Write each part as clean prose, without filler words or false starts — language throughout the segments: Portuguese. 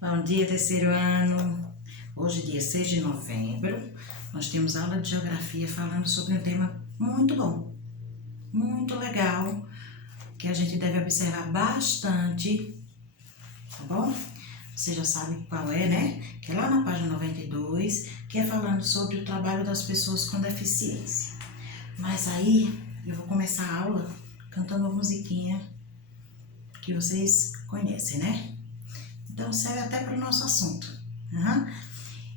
Bom dia, terceiro ano. Hoje, dia 6 de novembro, nós temos aula de geografia falando sobre um tema muito bom, muito legal, que a gente deve observar bastante, tá bom? Você já sabe qual é, né? Que é lá na página 92, que é falando sobre o trabalho das pessoas com deficiência. Mas aí, eu vou começar a aula cantando uma musiquinha que vocês conhecem, né? Então, serve até para o nosso assunto. Uhum.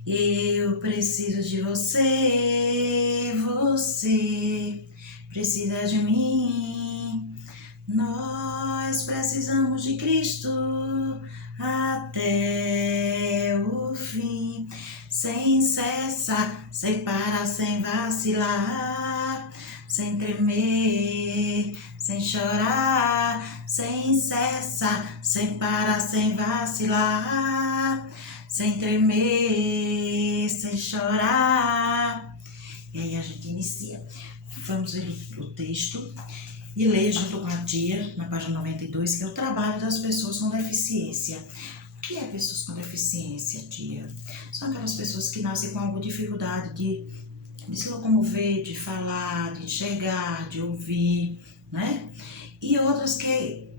Eu preciso de você, você precisa de mim. Nós precisamos de Cristo até o fim. Sem cessar, sem parar, sem vacilar, sem tremer, sem chorar, sem cessar, sem parar, sem vacilar, sem tremer, sem chorar. E aí a gente inicia. Vamos ver o texto e ler junto com a tia, na página 92, que é o trabalho das pessoas com deficiência. O que é pessoas com deficiência, tia? São aquelas pessoas que nascem com alguma dificuldade de se locomover, de falar, de enxergar, de ouvir, né? E outras que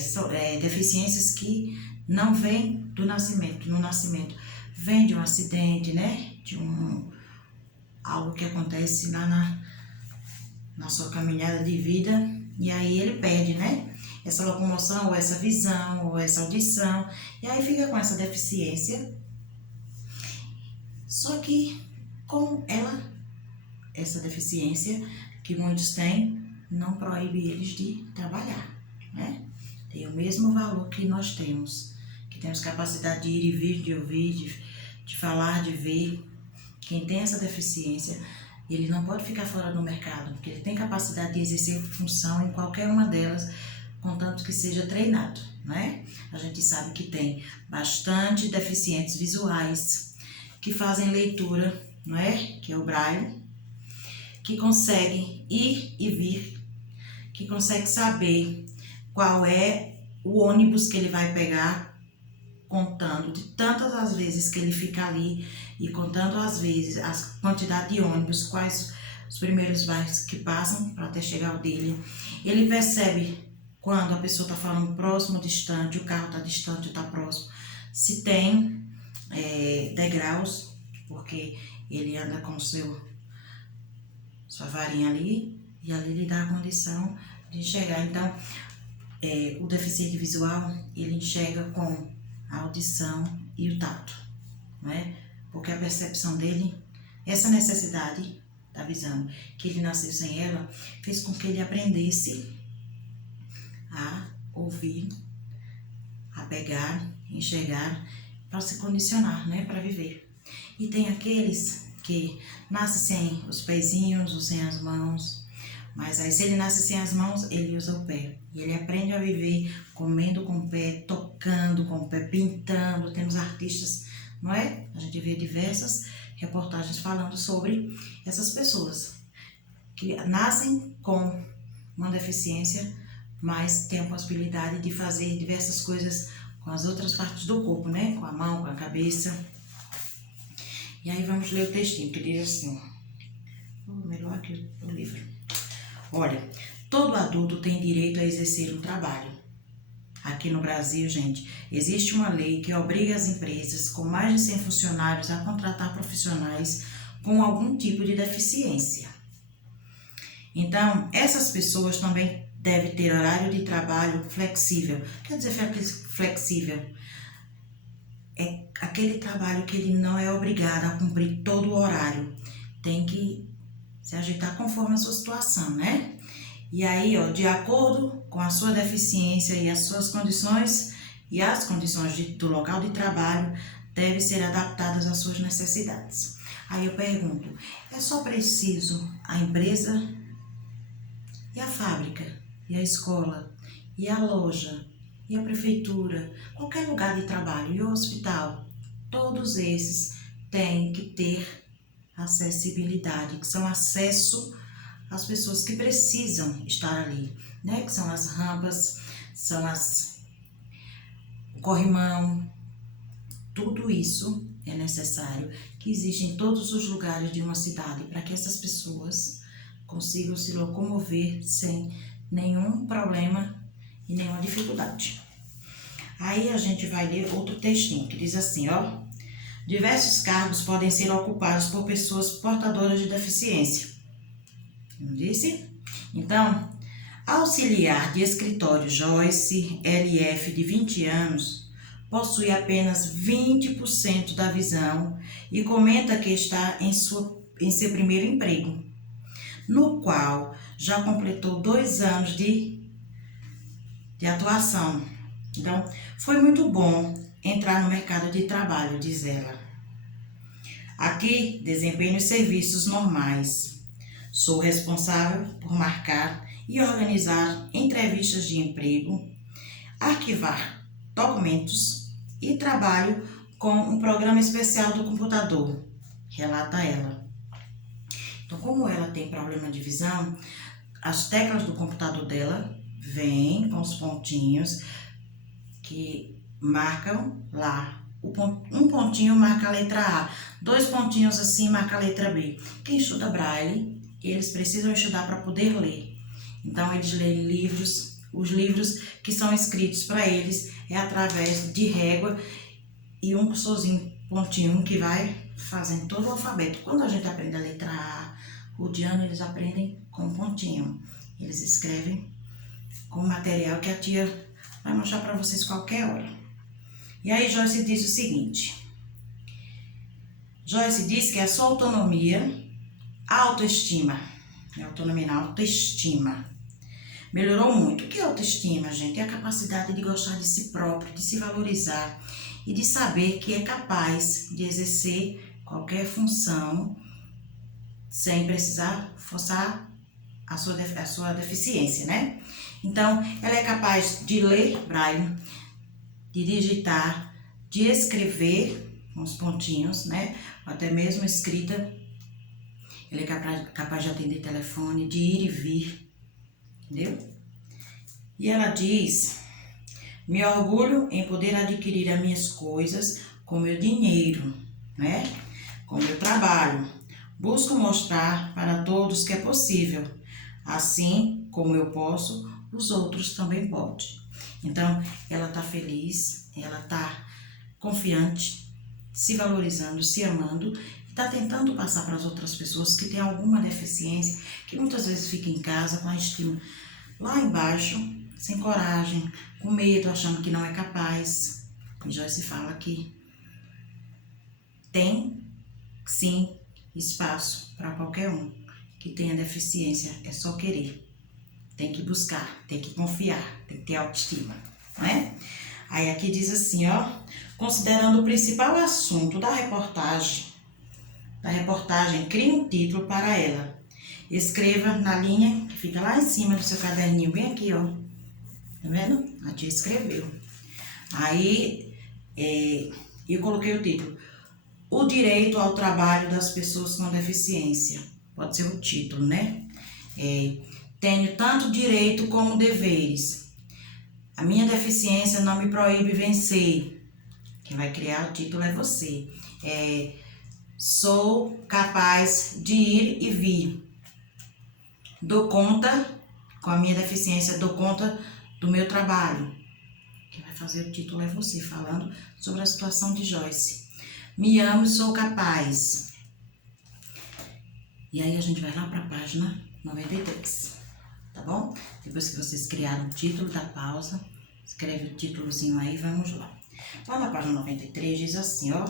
são deficiências que não vêm do nascimento, no nascimento. Vem de um acidente, né? De algo que acontece lá na sua caminhada de vida, e aí ele perde, né? Essa locomoção, ou essa visão, ou essa audição, e aí fica com essa deficiência. Só que com essa deficiência que muitos têm, não proíbe eles de trabalhar, né? Tem o mesmo valor que nós temos, que temos capacidade de ir e vir, de ouvir, de falar, de ver. Quem tem essa deficiência, ele não pode ficar fora do mercado, porque ele tem capacidade de exercer função em qualquer uma delas, contanto que seja treinado, né? A gente sabe que tem bastante deficientes visuais que fazem leitura, não é? Que é o braille, que conseguem ir e vir, que consegue saber qual é o ônibus que ele vai pegar, contando de tantas as vezes que ele fica ali e contando as vezes a quantidade de ônibus, quais os primeiros bairros que passam para até chegar ao dele. Ele percebe quando a pessoa está falando próximo ou distante, o carro está distante ou está próximo, se tem degraus, porque ele anda com sua varinha ali, e ali lhe dá a condição de enxergar. Então, o deficiente visual, ele enxerga com a audição e o tato, né? Porque a percepção dele, essa necessidade da visão, que ele nasceu sem ela, fez com que ele aprendesse a ouvir, a pegar, enxergar, para se condicionar, né? Para viver. E tem aqueles que nascem sem os pezinhos ou sem as mãos, mas aí se ele nasce sem as mãos, ele usa o pé. E ele aprende a viver comendo com o pé, tocando com o pé, pintando. Temos artistas, não é? A gente vê diversas reportagens falando sobre essas pessoas que nascem com uma deficiência, mas têm a possibilidade de fazer diversas coisas com as outras partes do corpo, né? Com a mão, com a cabeça. E aí vamos ler o textinho, que diz assim, melhor aqui o livro. Olha, todo adulto tem direito a exercer um trabalho. Aqui no Brasil, gente, existe uma lei que obriga as empresas com mais de 100 funcionários a contratar profissionais com algum tipo de deficiência. Então, essas pessoas também devem ter horário de trabalho flexível. Quer dizer flexível? É aquele trabalho que ele não é obrigado a cumprir todo o horário. Tem que se ajeitar conforme a sua situação, né? E aí, ó, de acordo com a sua deficiência e as suas condições e as condições do local de trabalho, devem ser adaptadas às suas necessidades. Aí eu pergunto, é só preciso a empresa e a fábrica, e a escola, e a loja, e a prefeitura, qualquer lugar de trabalho, e o hospital, todos esses têm que ter acessibilidade, que são acesso às pessoas que precisam estar ali, né? Que são as rampas, são o corrimão, tudo isso é necessário que exista em todos os lugares de uma cidade para que essas pessoas consigam se locomover sem nenhum problema e nenhuma dificuldade. Aí a gente vai ler outro textinho que diz assim, ó: diversos cargos podem ser ocupados por pessoas portadoras de deficiência. Não disse? Então, auxiliar de escritório Joyce LF, de 20 anos, possui apenas 20% da visão e comenta que está em seu primeiro emprego, no qual já completou 2 anos de atuação. Então, foi muito bom entrar no mercado de trabalho, diz ela. Aqui, desempenho os serviços normais. Sou responsável por marcar e organizar entrevistas de emprego, arquivar documentos e trabalho com um programa especial do computador, relata ela. Então, como ela tem problema de visão, as teclas do computador dela vêm com os pontinhos que marcam lá. Um pontinho marca a letra A, 2 pontinhos assim marca a letra B. Quem estuda Braille, eles precisam estudar para poder ler. Então, eles leem livros, os livros que são escritos para eles é através de régua e um cursorzinho, pontinho, que vai fazendo todo o alfabeto. Quando a gente aprende a letra A, o Diano, eles aprendem com pontinho. Eles escrevem com material que a tia vai mostrar para vocês qualquer hora. E aí Joyce diz o seguinte: Joyce diz que a sua autonomia, autoestima melhorou muito. O que é autoestima, gente? É a capacidade de gostar de si próprio, de se valorizar e de saber que é capaz de exercer qualquer função sem precisar forçar a sua deficiência, né? Então, ela é capaz de ler Braille, de digitar, de escrever com os pontinhos, né? Até mesmo escrita. Ela é capaz de atender telefone, de ir e vir, entendeu? E ela diz: me orgulho em poder adquirir as minhas coisas com meu dinheiro, né? Com meu trabalho. Busco mostrar para todos que é possível. Assim como eu posso, os outros também podem. Então, ela tá feliz, ela tá confiante, se valorizando, se amando, e tá tentando passar para as outras pessoas que têm alguma deficiência, que muitas vezes fica em casa com a estima lá embaixo, sem coragem, com medo, achando que não é capaz. E Joyce fala que tem, sim, espaço para qualquer um que tenha deficiência, é só querer. Tem que buscar, tem que confiar, tem que ter autoestima, né? Aí aqui diz assim, ó: considerando o principal assunto da reportagem, crie um título para ela. Escreva na linha que fica lá em cima do seu caderninho, bem aqui, ó. Tá vendo? A tia escreveu. Aí, eu coloquei o título: o direito ao trabalho das pessoas com deficiência. Pode ser o título, né? Tenho tanto direito como deveres. A minha deficiência não me proíbe vencer. Quem vai criar o título é você. Sou capaz de ir e vir. Dou conta, com a minha deficiência, dou conta do meu trabalho. Quem vai fazer o título é você, falando sobre a situação de Joyce. Me amo e sou capaz. E aí a gente vai lá para a página 93, tá bom? Depois que vocês criaram o título da pausa, escreve o títulozinho aí, vamos lá. Lá na página 93 diz assim, ó: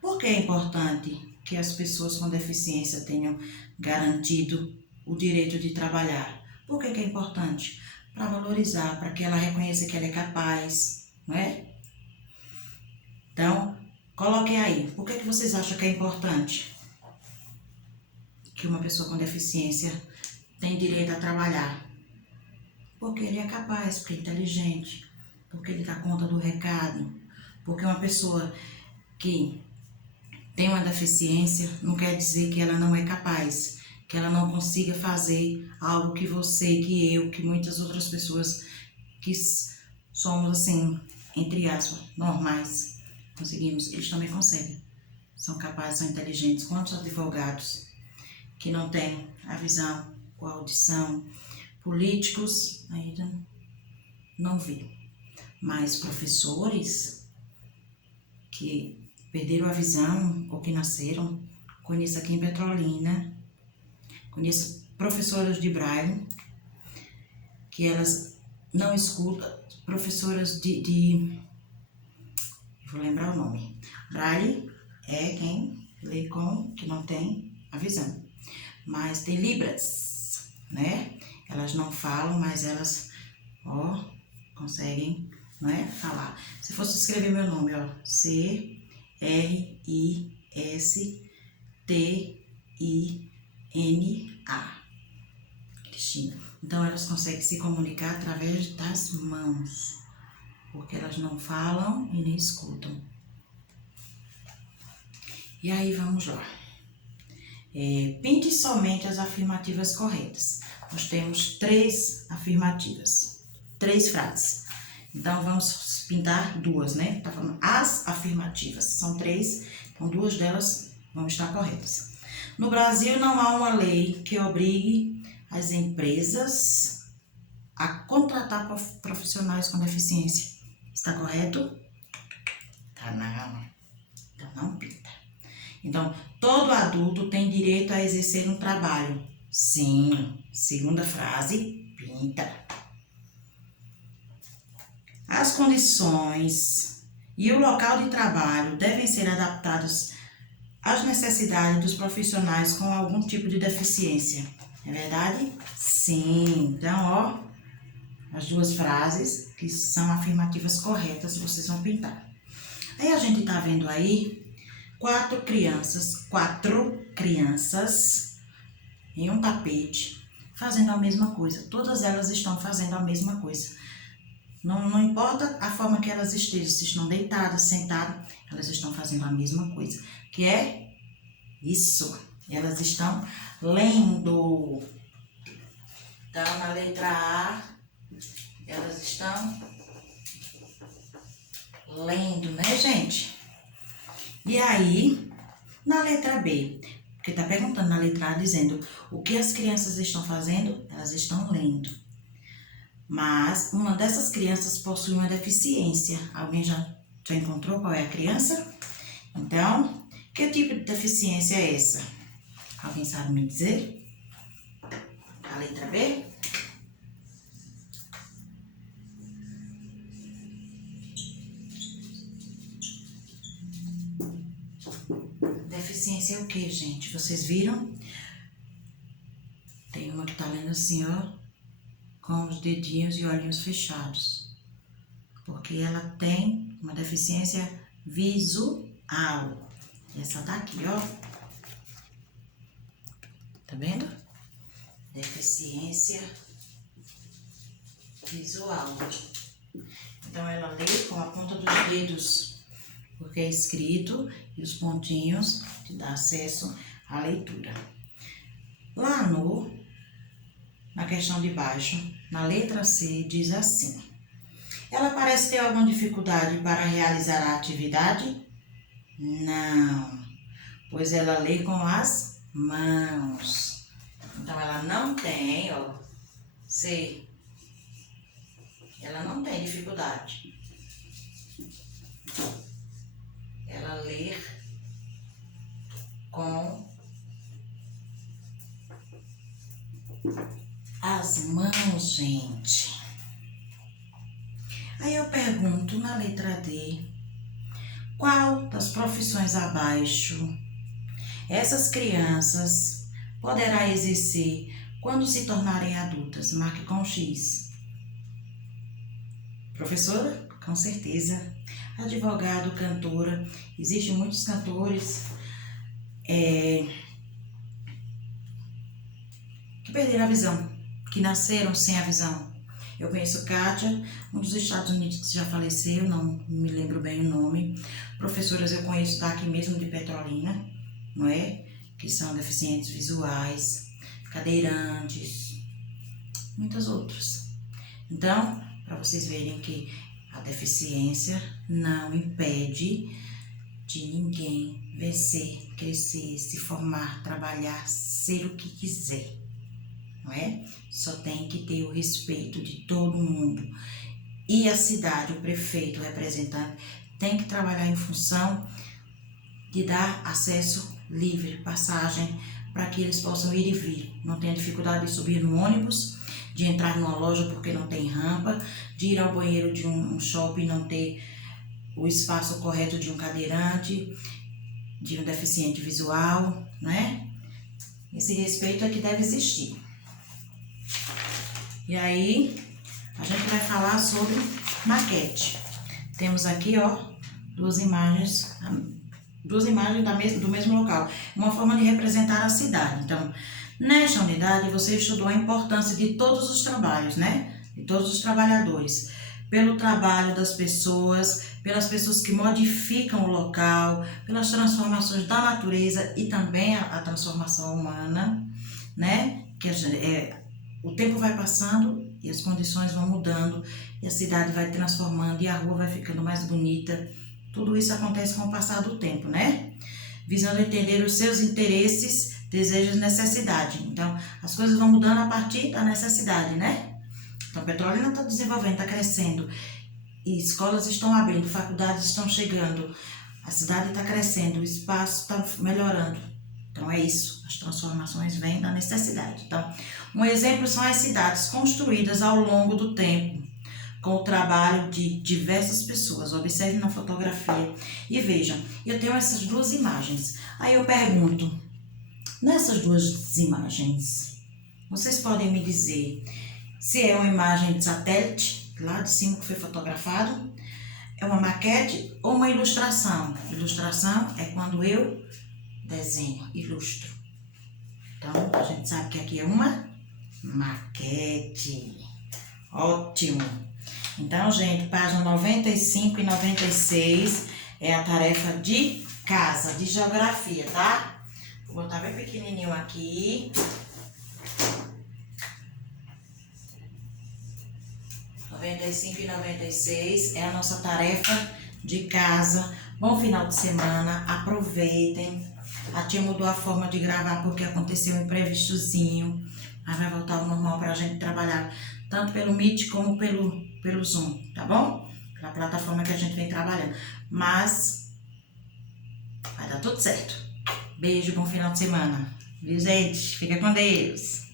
por que é importante que as pessoas com deficiência tenham garantido o direito de trabalhar? Por que é importante? Para valorizar, para que ela reconheça que ela é capaz, não é? Então, coloquem aí, por que vocês acham que é importante que uma pessoa com deficiência tem direito a trabalhar? Porque ele é capaz, porque é inteligente, porque ele dá conta do recado, porque uma pessoa que tem uma deficiência não quer dizer que ela não é capaz, que ela não consiga fazer algo que você, que eu, que muitas outras pessoas que somos assim, entre aspas, normais, conseguimos, eles também conseguem. São capazes, são inteligentes. Quantos advogados que não têm a visão com a audição, políticos ainda não vê. Mas professores que perderam a visão ou que nasceram, conheço aqui em Petrolina, conheço professoras de Braille, que elas não escutam, professoras vou lembrar o nome. Braille é quem lê com, que não tem a visão. Mas tem Libras, né? Elas não falam, mas elas, ó, conseguem, não é, falar. Se fosse escrever meu nome, ó, Cristina, Cristina. Então elas conseguem se comunicar através das mãos, porque elas não falam e nem escutam. E aí vamos lá. Pinte somente as afirmativas corretas. Nós temos 3 afirmativas, 3 frases. Então, vamos pintar 2, né? Tá falando as afirmativas, são 3, então 2 delas vão estar corretas. No Brasil, não há uma lei que obrigue as empresas a contratar profissionais com deficiência. Está correto? Tá não. Então, não pinta. Então, todo adulto tem direito a exercer um trabalho. Sim. Segunda frase, pinta. As condições e o local de trabalho devem ser adaptados às necessidades dos profissionais com algum tipo de deficiência. É verdade? Sim. Então, ó, as 2 frases que são afirmativas corretas, vocês vão pintar. Aí a gente tá vendo aí 4 crianças em um tapete fazendo a mesma coisa. Todas elas estão fazendo a mesma coisa. Não importa a forma que elas estejam, se estão deitadas, sentadas, elas estão fazendo a mesma coisa. Que é isso. Elas estão lendo. Então, na letra A, elas estão lendo, né, gente? E aí, na letra B, porque tá perguntando na letra A, dizendo o que as crianças estão fazendo, elas estão lendo. Mas uma dessas crianças possui uma deficiência. Alguém já encontrou qual é a criança? Então, que tipo de deficiência é essa? Alguém sabe me dizer? A letra B? Deficiência é o que, gente? Vocês viram? Tem uma que tá lendo assim, ó, com os dedinhos e olhinhos fechados. Porque ela tem uma deficiência visual. Essa daqui, ó. Tá vendo? Deficiência visual. Então, ela lê com a ponta dos dedos, porque é escrito e os pontinhos te dá acesso à leitura. Lá na questão de baixo, na letra C, diz assim: ela parece ter alguma dificuldade para realizar a atividade? Não, pois ela lê com as mãos. Então, ela não tem, ó, C, ela não tem dificuldade. Ela lê com as mãos, gente. Aí eu pergunto na letra D, qual das profissões abaixo essas crianças poderá exercer quando se tornarem adultas? Marque com X. Professora? Com certeza. Advogado, cantora. Existem muitos cantores que perderam a visão, que nasceram sem a visão. Eu conheço Kátia, um dos Estados Unidos que já faleceu, não me lembro bem o nome. Professoras eu conheço daqui mesmo de Petrolina, não é? Que são deficientes visuais, cadeirantes, muitas outras. Então, para vocês verem que A deficiência não impede de ninguém vencer, crescer, se formar, trabalhar, ser o que quiser, não é? Só tem que ter o respeito de todo mundo. E a cidade, o prefeito, o representante, tem que trabalhar em função de dar acesso livre, passagem, para que eles possam ir e vir. Não tenha dificuldade de subir no ônibus, de entrar numa loja porque não tem rampa, de ir ao banheiro de um shopping e não ter o espaço correto de um cadeirante, de um deficiente visual, né? Esse respeito é que deve existir. E aí, a gente vai falar sobre maquete. Temos aqui, ó, duas imagens do mesmo local. Uma forma de representar a cidade. Então, nesta unidade, você estudou a importância de todos os trabalhos, né? De todos os trabalhadores. Pelo trabalho das pessoas, pelas pessoas que modificam o local, pelas transformações da natureza e também a transformação humana, né? Que o tempo vai passando e as condições vão mudando e a cidade vai transformando e a rua vai ficando mais bonita. Tudo isso acontece com o passar do tempo, né? Visando entender os seus interesses, desejos e necessidade. Então, as coisas vão mudando a partir da necessidade, né? Então, Petrolina está desenvolvendo, está crescendo. E escolas estão abrindo, faculdades estão chegando. A cidade está crescendo, o espaço está melhorando. Então, é isso. As transformações vêm da necessidade. Então, um exemplo são as cidades construídas ao longo do tempo, com o trabalho de diversas pessoas. Observe na fotografia e vejam, eu tenho essas duas imagens. Aí eu pergunto, nessas duas imagens, vocês podem me dizer se é uma imagem de satélite, lá de cima que foi fotografado, é uma maquete ou uma ilustração? Ilustração é quando eu desenho, ilustro. Então, a gente sabe que aqui é uma maquete. Ótimo! Então, gente, página 95 e 96 é a tarefa de casa, de geografia, tá? Vou botar bem pequenininho aqui. 95 e 96 é a nossa tarefa de casa. Bom final de semana, aproveitem. A tia mudou a forma de gravar porque aconteceu um imprevistozinho. Mas vai voltar ao normal pra gente trabalhar tanto pelo Meet como pelo Zoom, tá bom? Pela plataforma que a gente vem trabalhando. Mas vai dar tudo certo. Beijo, bom final de semana. Viu, gente? Fica com Deus.